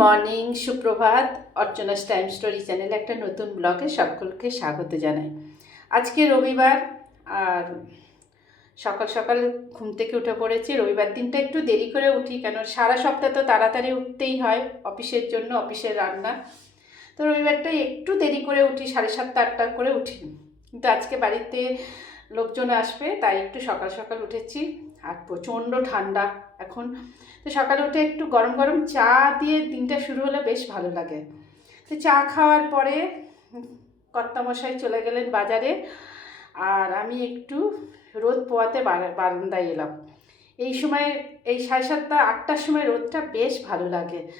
Morning সুপ্রভাত, অর্চনাস time story channel একটা নতুন ব্লগে সকলকে স্বাগত জানাই। আজকে রবিবার, আর সকাল সকাল ঘুম থেকে উঠে পড়েছি। রবিবার দিনটা একটু দেরি করে উঠি, কেন সারা সপ্তাহ তো তাড়াতাড়ি উঠতেই হয় অফিসের জন্য, অফিসের রান্না। তো রবিবারটা একটু দেরি করে উঠি, সাড়ে সাতটা, আটটা করে উঠি। কিন্তু আজকে বাড়িতে লোকজন আসবে, তাই একটু সকাল সকাল উঠেছি আর প্রচণ্ড ঠান্ডা এখন। তো সকালে উঠে একটু গরম গরম চা দিয়ে দিনটা শুরু হলে বেশ ভালো লাগে। তো চা খাওয়ার পরে কর্তামশাই চলে গেলেন বাজারে আর আমি একটু রোদ পোয়াতে বারা- বারান্দায় এলাম। এই সময়, এই সাড়ে সাতটা, আটটার সময় রোদটা বেশ ভালো লাগে।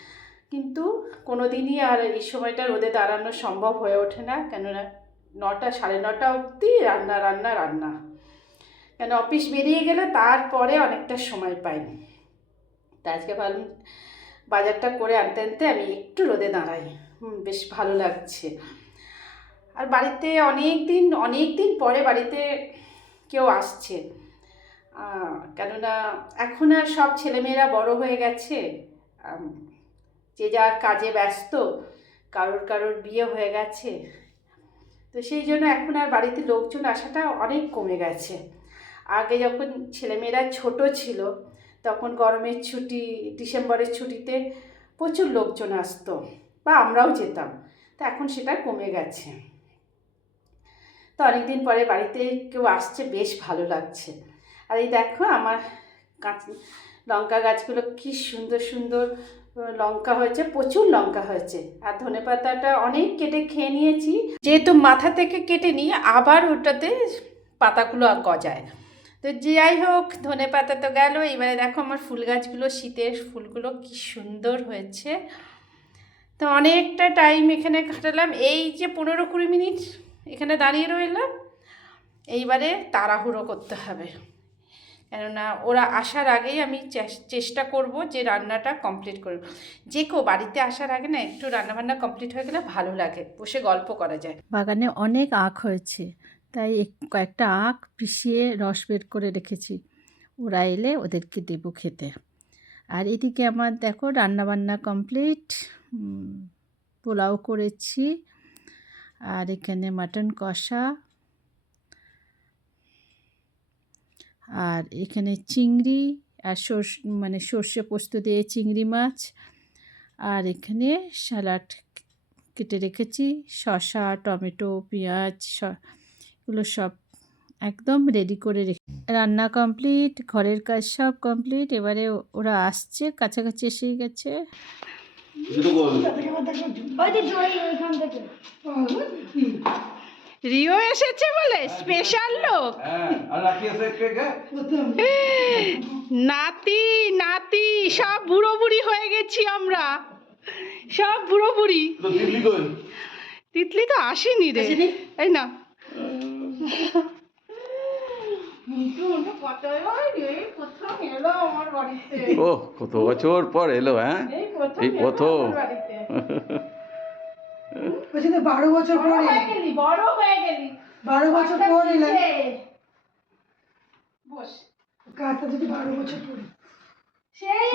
কিন্তু কোনো দিনই আর এই সময়টা রোদে দাঁড়ানো সম্ভব হয়ে ওঠে না, কেননা নটা, সাড়ে নটা অবধি রান্না রান্না রান্না। কেন, অফিস বেরিয়ে গেলে তারপরে অনেকটা সময় পাই। তা আজকে ভাবলাম বাজারটা করে আনতে আনতে আমি একটু রোদে দাঁড়াই। বেশ ভালো লাগছে। আর বাড়িতে অনেক দিন অনেক দিন পরে বাড়িতে কেউ আসছে। কেননা এখন আর সব ছেলেমেয়েরা বড় হয়ে গেছে। যে যার কাজে ব্যস্ত, কারোর কারোর বিয়ে হয়ে গেছে। তো সেই জন্য এখন আর বাড়িতে লোকজন আসাটা অনেক কমে গেছে। আগে যখন ছেলেমেয়েরা ছোট ছিল, তখন গরমের ছুটি, ডিসেম্বরের ছুটিতে প্রচুর লোকজন আসতো বা আমরাও যেতাম। তো এখন সেটা কমে গেছে। তো অনেকদিন পরে বাড়িতে কেউ আসছে, বেশ ভালো লাগছে। আর এই দেখো আমার কাঁচ লঙ্কা গাছগুলো কি সুন্দর সুন্দর লঙ্কা হয়েছে, প্রচুর লঙ্কা হয়েছে। আর ধনে পাতাটা অনেক কেটে খেয়ে নিয়েছি। যেহেতু মাথা থেকে কেটে নিই আবার ওটাতে পাতাগুলো আর গজায়। তো যাই হোক, ধনে পাতা তো গেল। এবারে দেখো আমার ফুল গাছগুলো, শীতের ফুলগুলো কি সুন্দর হয়েছে। তো অনেকটা টাইম এখানে কাটালাম। এই যে পনেরো কুড়ি মিনিট এখানে দাঁড়িয়ে রইলাম। এইবারে তাড়াহুড়ো করতে হবে। কেননা ওরা আসার আগেই আমি চেষ্টা করব যে রান্নাটা কমপ্লিট করব যে কেউ বাড়িতে আসার আগে না একটু রান্নাবান্না কমপ্লিট হয়ে গেলে ভালো লাগে, বসে গল্প করা যায়। বাগানে অনেক আখ হয়েছে, তাই কয়েকটা আখ পিষিয়ে রস বের করে রেখেছি। ওরা এলে ওদেরকে দেবো খেতে। আর এদিকে আমার দেখো রান্নাবান্না কমপ্লিট পোলাও করেছি। আর এখানে মাটন কষা আর এখানে চিংড়ি আর সর্ষ মানে সর্ষে পোস্ত দিয়ে চিংড়ি মাছ। আর এখানে স্যালাড কেটে রেখেছি। শসা টমেটো পেঁয়াজ স- এগুলো সব একদম রেডি করে রেখে রান্না কমপ্লিট ঘরের কাজ সব কমপ্লিট এবারে ওরা আসছে কাছাকাছি এসে গেছে। রিও এসেছে বলে? স্পেশাল লোক? নাতি নাতি সব বুড়ো বুড়ি হয়ে গেছি আমরা। সব বুড়ো বুড়ি তিতলি তো আসেনি রে। এই না। ও কত বছর পর এলো হ্যাঁ? এই প্রথম বলছি তো বারো বছর পর। বড় হয়ে গেলি বারো বছর পর এলাম কাজটা যদি বারো বছর পরে।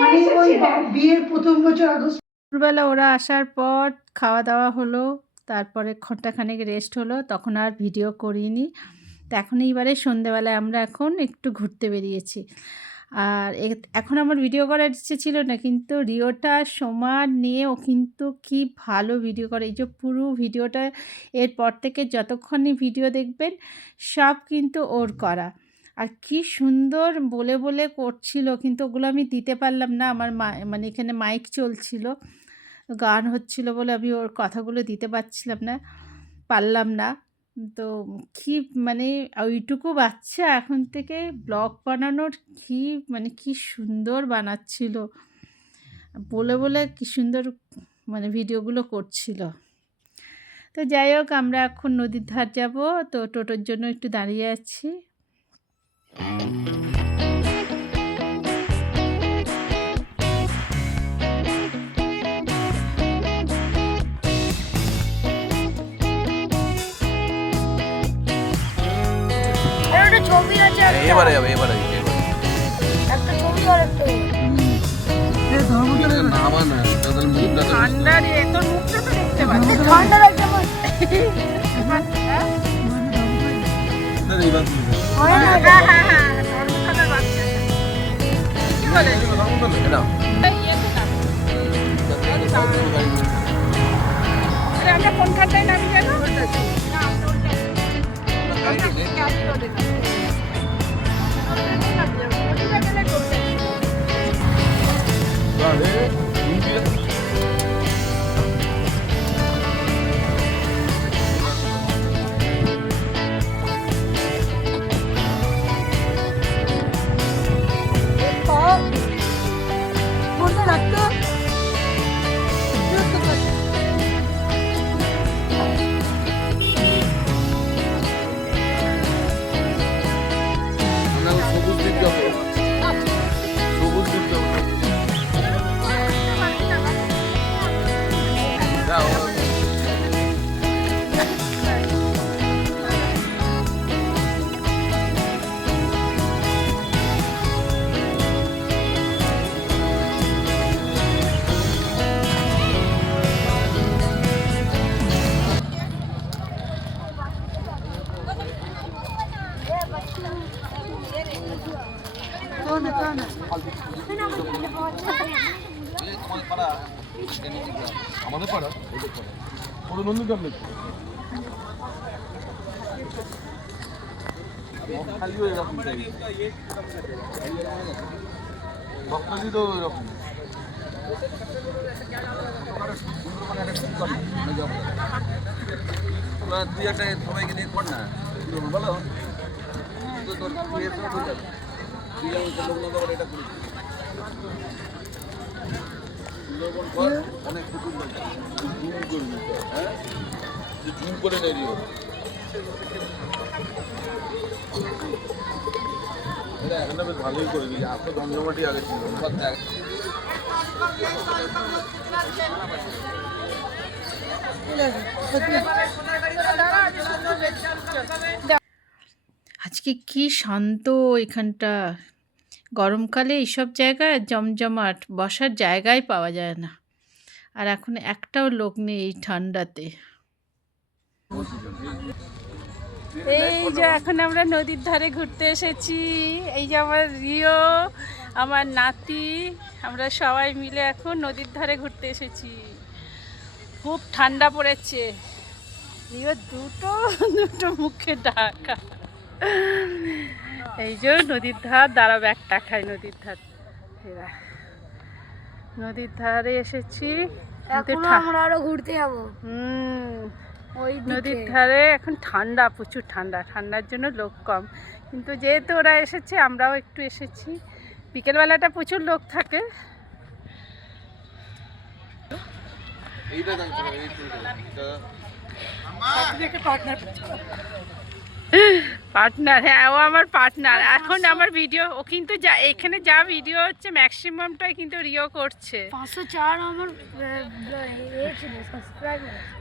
মানে ওই বিয়ের প্রথম বছর আগস্ট দুপুরবেলা ওরা আসার পর খাওয়া দাওয়া হলো তারপরে ঘন্টাখানেক রেস্ট হলো তখন আর ভিডিও করিনি। তো এখন এইবারে সন্ধেবেলায় আমরা এখন একটু ঘুরতে বেরিয়েছি। আর এখন আমার ভিডিও করার ইচ্ছে ছিল না, কিন্তু রিওটা সমান নিয়ে ও কিন্তু কি ভালো ভিডিও করে। এই যে পুরো ভিডিওটা এরপর থেকে যতক্ষণই ভিডিও দেখবেন, সব কিন্তু ওর করা। আর কি সুন্দর বলে বলে করছিল, কিন্তু ওগুলো আমি দিতে পারলাম না। আমার মা মানে এখানে মাইক চলছিল, গান হচ্ছিল বলে আমি ওর কথাগুলো দিতে পারছিলাম না, পারলাম না। তো কি মানে ওইটুকু বাচ্চা এখন থেকে ব্লগ বানানোর কি মানে কি সুন্দর বানাচ্ছিল। বলে বলে কি সুন্দর মানে ভিডিওগুলো করছিল। তো যাই হোক, আমরা এখন নদীর ধার যাব। তো টোটোর জন্য একটু দাঁড়িয়ে আছি। এবারে যাবে এবারে একটা ছবি আর একটা তোর মুখটা তো দেখতে পাচ্ছি। আমার কোনখানটায় নামি জানো না, আমরা ওইটায়। আমরা ওদের পাড়া ওদের বকখালিও বকখালি তো এরকম। তুই একটা সবাইকে নিয়ে কর না। বলো তুই যেমন এটা করিস অনেক কুকুর করবি হ্যাঁ জুম করে এটা এখন বেশ ভালোই করে এত জমজমাটি আগে ছিল আজকে কি শান্ত এখানটা? গরমকালে এইসব জায়গায় জমজমাট বসার জায়গায় পাওয়া যায় না। আর এখন একটাও লোক নেই এই ঠান্ডাতে। এই যে এখন আমরা নদীর ধারে ঘুরতে এসেছি। এই যে আমার রিও, আমার নাতি, আমরা সবাই মিলে এখন নদীর ধারে ঘুরতে এসেছি। খুব ঠান্ডা পড়েছে। রিও দুটো দুটো মুখে ঢাকা। এই যে নদীর ধার দাঁড়াবে একটা খাই নদীর ধার। এরা। নদীর ধারে এসেছি। এখনও আমরা আরও ঘুরতে যাব। হুম। ওই নদীর ধারে এখন ঠান্ডা প্রচুর ঠান্ডা। ঠান্ডার জন্য লোক কম। কিন্তু যেহেতু ওরা এসেছে আমরাও একটু এসেছি। বিকেলবেলাটা প্রচুর লোক থাকে। এইটা পার্টনার হ্যাঁ ও আমার পার্টনার এখন আমার ভিডিও ও কিন্তু যা এখানে যা ভিডিও হচ্ছে ম্যাক্সিমামটাই কিন্তু রিও করছে। আমার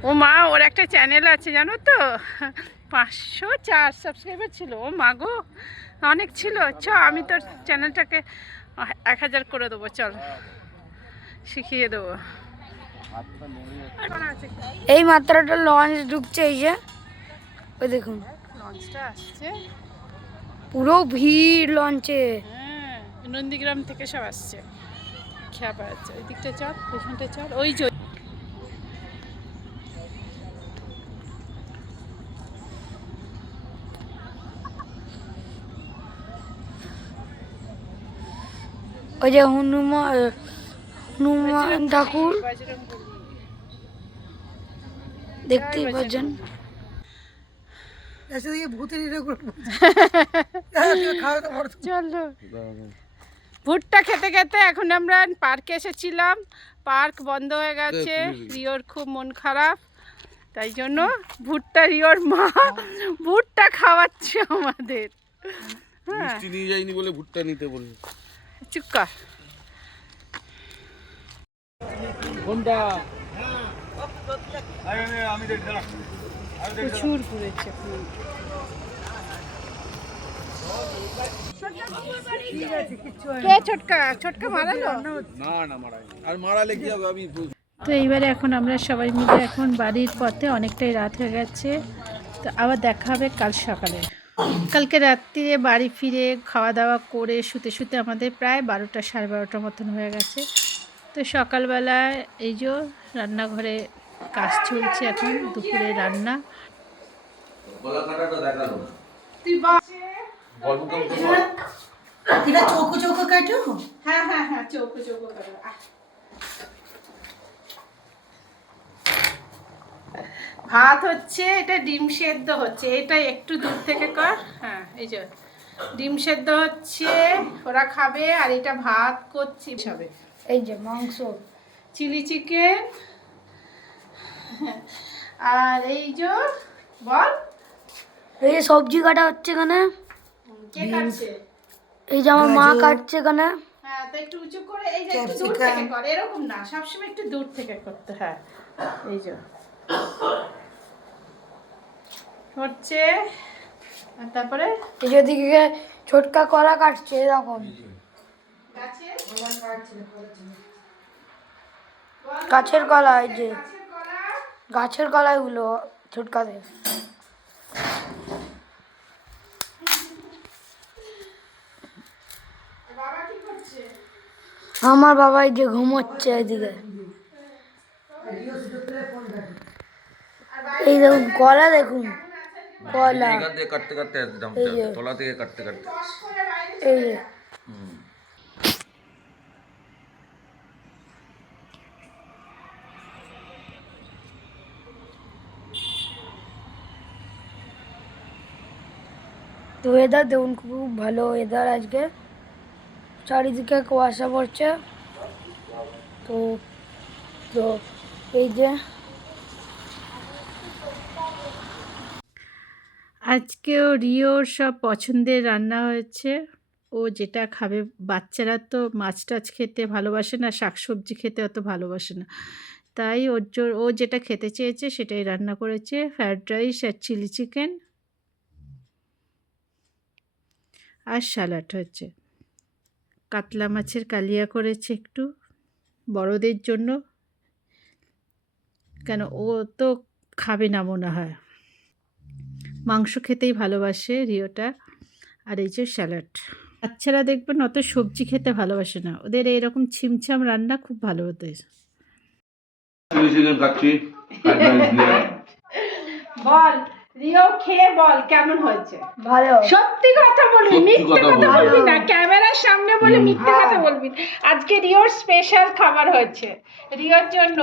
ও মা ওর একটা চ্যানেল আছে জানো তো? পাঁচশো চার সাবস্ক্রাইবার ছিল। ও মা গো অনেক ছিল। চ আমি তোর চ্যানেলটাকে এক হাজার করে দেবো চল। শিখিয়ে দেবো। এই মাত্রাটা লঞ্চ ঢুকছে এই যে। ওই দেখুন। লঞ্চটা আসছে। পুরো ভিড় লঞ্চে। হ্যাঁ নন্দীগ্রাম থেকে সব আসছে। পাচ্ছে ওই দিকটা চল পেছনটা চল ওই যে ওই যে হনুমান হনুমান ঠাকুর। দেখতেই পাচ্ছেন এসে দিয়ে ভূতের এটা করে খাওয়া তো বড় চলো। ভুট্টা খেতে খেতে এখন আমরা পার্কে এসেছিলাম। পার্ক বন্ধ হয়ে গেছে। রিওর খুব মন খারাপ। তাই জন্য ভুট্টা রিওর মা ভুট্টা খাওয়াচ্ছে আমাদের। হ্যাঁ। মিষ্টি নিয়ে যাইনি বলে ভুট্টা নিতে বলি চুক্কা প্রচুর ঘুরেছে কে ছোটকা? ছোটকা মারালো? না না মারাই আর মারালে কি হবে? আমি তো এইবারে এখন আমরা সবাই মিলে এখন বাড়ির পথে অনেকটাই রাত হয়ে গেছে। তো আবার দেখা হবে কাল সকালে। কালকে রাত্রিরে বাড়ি ফিরে খাওয়া দাওয়া করে শুতে শুতে আমাদের প্রায় বারোটা সাড়ে বারোটার মতন হয়ে গেছে। তো সকালবেলা এই যে রান্নাঘরে কাজ চলছে এখন দুপুরে রান্না। গলা কাটাটা দেখাল তুই বল গল্প কেমন এটা চৌকো চৌকো কাটো? হ্যাঁ হ্যাঁ হ্যাঁ চৌকো চৌকো করো ভাত হচ্ছে এটা ডিম সেদ্ধ হচ্ছে। এটা একটু দূর থেকে কর। হ্যাঁ এই যে। ডিম সেদ্ধ হচ্ছে ওরা খাবে আর এটা ভাত করছি। সবে এই যে মাংস। চিলি চিকেন আর এই যে বল। এই যে সবজি কাটা হচ্ছে এখানে। কে কাটছে? এই যে আমার মা কাটছে এখানে। হ্যাঁ তো একটু উঁচু করে এই যে একটু দূর থেকে কর এরকম না সবসময় একটু দূর থেকে করতে হ্যাঁ। এই যে। হচ্ছে আর তারপরে? এই যে ছোটকা কলা কাটছে গাছে গাছের? কলা এই যে। গাছের কি করছে আমার বাবা এই যে ঘুমোচ্ছে এদিকে। এই দেখুন কলা দেখুন কলা। কাটতে কাটতে যে। থেকে কাটতে কাটতে। এই তো ওয়েদার দেখুন, খুব ভালো ওয়েদার আজকে। চারিদিকে কুয়াশা পড়ছে। তো তো, এই যে। আজকেও রিওর সব পছন্দের রান্না হয়েছে। ও যেটা খাবে, বাচ্চারা তো মাছ টাছ খেতে ভালোবাসে না, শাকসবজি খেতে অত ভালোবাসে না। তাই ওর ও যেটা খেতে চেয়েছে সেটাই রান্না করেছে ফ্রায়েড রাইস আর চিলি চিকেন আর স্যালাড হচ্ছে। কাতলা মাছের কালিয়া করেছে একটু বড়দের জন্য। কেন ও তো খাবে না মনে হয়। মাংস খেতেই ভালোবাসে রিওটা। আর এই যে স্যালাড বাচ্চারা দেখবেন অত সবজি খেতে ভালোবাসে না। ওদের এরকম ছিমছাম রান্না খুব ভালো দিয়ে বল। রিও খেয়ে বল কেমন হয়েছে? ভালো। সত্যি কথা বলবি মিথ্যে কথা বলবি। না ক্যামেরার সামনে বলে মিথ্যে কথা বলবি। আজকে রিওর স্পেশাল খাবার হয়েছে। রিওর জন্য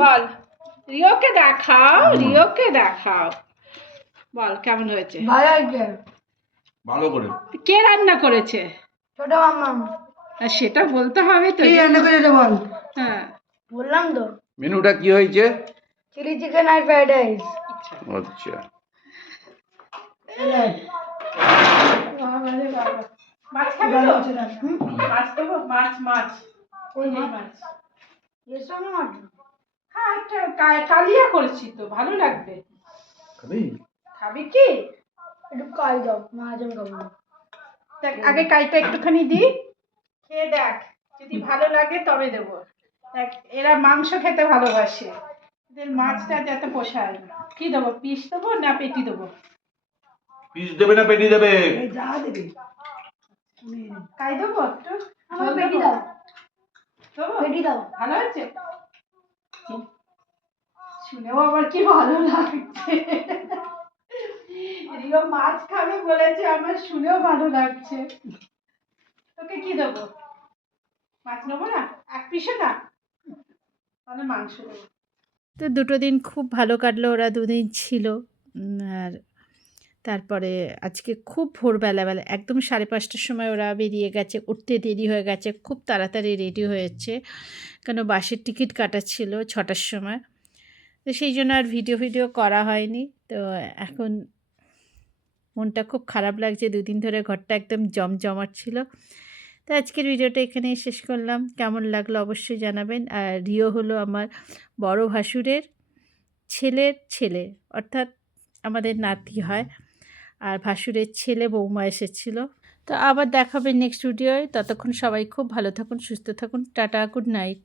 বল। রিওকে দেখাও রিওকে দেখাও। বল কেমন হয়েছে? ভালো লাগছে ভালো করে। কে রান্না করেছে? ছোট মাম্মা আর সেটা বলতে হবে তো কি রান্না করে বল। হ্যাঁ। বললাম তো। মেনুটা কি হয়েছে? চিলি চিকেন আর ফ্রাইড রাইস। আচ্ছা। হ্যাঁ একটা কা- কালিয়া করেছি তো ভালো লাগবে। খাবি? খাবি কি? একটু কাই দাও মহাজন খাব দেখ আগে কাইটা একটুখানি দিই। খেয়ে দেখ যদি ভালো লাগে তবে দেবো। দেখ এরা মাংস খেতে ভালোবাসে। এদের মাছটা যাতে পোষায়। কি দেবো পিস দেবো না পেটি দেবো? পিস দেবে না পেটি দেবে। যা দেবে। কাই দেবো একটু? আমার পেটি দাও দেবো? পেটি দাও। ভালো শুনেও আবার কি ভালো লাগছে। রিও মাছ খাবে বলেছে আমার শুনেও ভালো লাগছে। তোকে কি দেবো? মাছ নেব না? এক পিসে না? তাহলে মাংস দেবো। তো দুটো দিন খুব ভালো কাটলো, ওরা দুদিন ছিল। আর তারপরে আজকে খুব ভোরবেলা, বেলা, একদম সাড়ে পাঁচটার সময় ওরা বেরিয়ে গেছে, উঠতে দেরি হয়ে গেছে, খুব তাড়াতাড়ি রেডি হয়েছে। কেন, বাসের টিকিট কাটা ছিল ছটার সময়। তো সেই জন্য আর ভিডিও ভিডিও করা হয়নি। তো এখন মনটা খুব খারাপ লাগছে, দুদিন ধরে ঘরটা একদম জমজমাট ছিল। তো আজকের ভিডিওটা এখানেই শেষ করলাম। কেমন লাগল অবশ্যই জানাবেন। আর রিও হলো আমার বড় ভাসুরের ছেলের ছেলে, অর্থাৎ আমাদের নাতি হয়। আর ভাসুরের ছেলে বৌমা এসেছিল। তো আবার দেখাবে নেক্সট ভিডিওয় ততক্ষণ সবাই খুব ভালো থাকুন, সুস্থ থাকুন। Tata good night